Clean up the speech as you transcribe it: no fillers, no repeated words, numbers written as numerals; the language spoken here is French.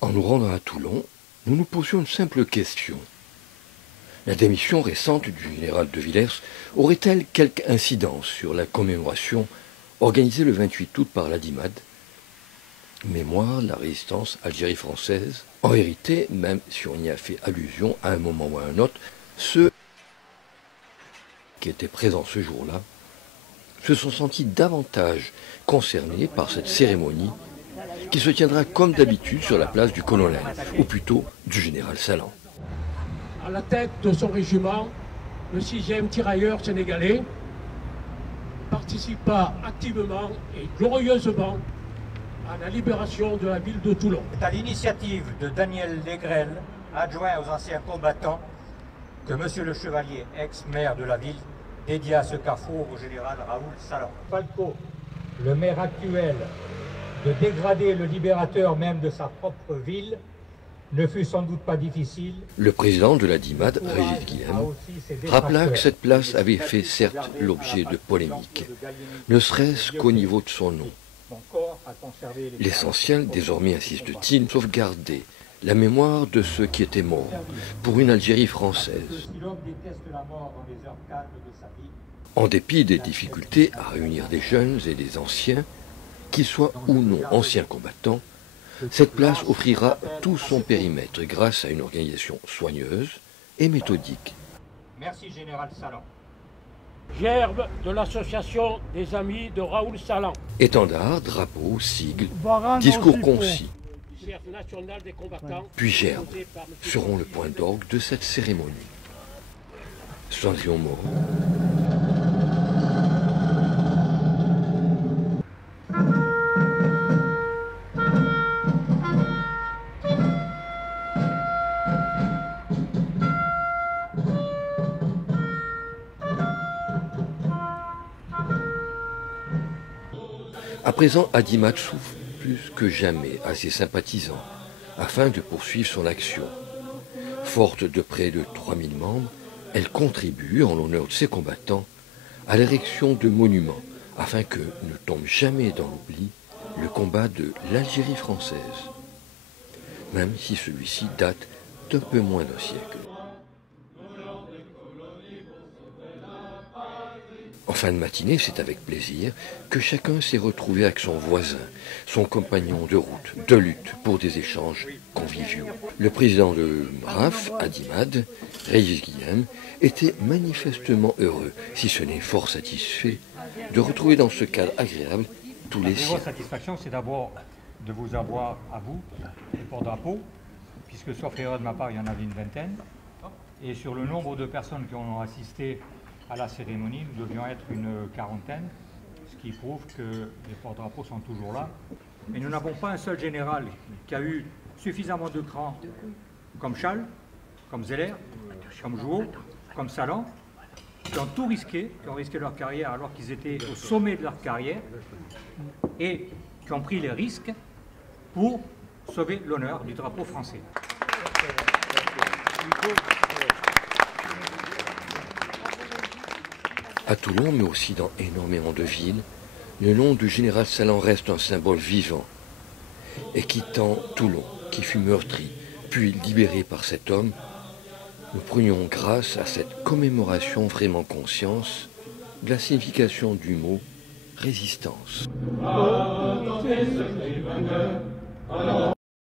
En nous rendant à Toulon, nous nous posions une simple question. La démission récente du général de Villers aurait-elle quelque incidence sur la commémoration organisée le 28 août par la DIMAD, mémoire de la résistance Algérie française? En vérité, même si on y a fait allusion à un moment ou à un autre, ceux qui étaient présents ce jour-là se sont sentis davantage concernés par cette cérémonie qui se tiendra comme d'habitude sur la place du colonel, ou plutôt du général Salan. À la tête de son régiment, le 6e tirailleur sénégalais participa activement et glorieusement à la libération de la ville de Toulon. C'est à l'initiative de Daniel Legrel, adjoint aux anciens combattants, que M. le Chevalier, ex-maire de la ville, dédia ce carrefour au général Raoul Salan. Falco, le maire actuel, de dégrader le libérateur même de sa propre ville, ne fut sans doute pas difficile. Le président de la DIMAD, Régis Guilhem, rappela que cette place avait fait certes l'objet de polémiques, ne serait-ce qu'au niveau de son nom. L'essentiel, désormais insiste-t-il, sauvegarder la mémoire de ceux qui étaient morts pour une Algérie française. En dépit des difficultés à réunir des jeunes et des anciens, qu'ils soient ou non anciens combattants, cette place offrira tout son périmètre grâce à une organisation soigneuse et méthodique. Merci Général Salan. Gerbe de l'association des amis de Raoul Salan. Étendard, drapeau, sigle, discours concis, Chef national des combattants, puis gerbe seront le point d'orgue de cette cérémonie. Cendrillon mort. À présent, DIMAD souffle plus que jamais à ses sympathisants afin de poursuivre son action. Forte de près de 3000 membres, elle contribue, en l'honneur de ses combattants, à l'érection de monuments afin que ne tombe jamais dans l'oubli le combat de l'Algérie française, même si celui-ci date d'un peu moins d'un siècle. En fin de matinée, c'est avec plaisir que chacun s'est retrouvé avec son voisin, son compagnon de route, de lutte pour des échanges conviviaux. Le président de RAF, DIMAD, Régis Guilhem, était manifestement heureux, si ce n'est fort satisfait, de retrouver dans ce cadre agréable tous les siens. La satisfaction, c'est d'abord de vous avoir à vous, les porte-drapeaux, puisque sauf erreur de ma part, il y en avait une vingtaine. Et sur le nombre de personnes qui ont assisté à la cérémonie, nous devions être une quarantaine, ce qui prouve que les porte-drapeaux sont toujours là. Mais nous n'avons pas un seul général qui a eu suffisamment de cran, comme Chal, comme Zeller, comme Jouot, comme Salan, qui ont tout risqué, qui ont risqué leur carrière alors qu'ils étaient au sommet de leur carrière, et qui ont pris les risques pour sauver l'honneur du drapeau français. À Toulon, mais aussi dans énormément de villes, le nom du général Salan reste un symbole vivant. Et quittant Toulon, qui fut meurtri, puis libéré par cet homme, nous prenions grâce à cette commémoration vraiment conscience de la signification du mot résistance.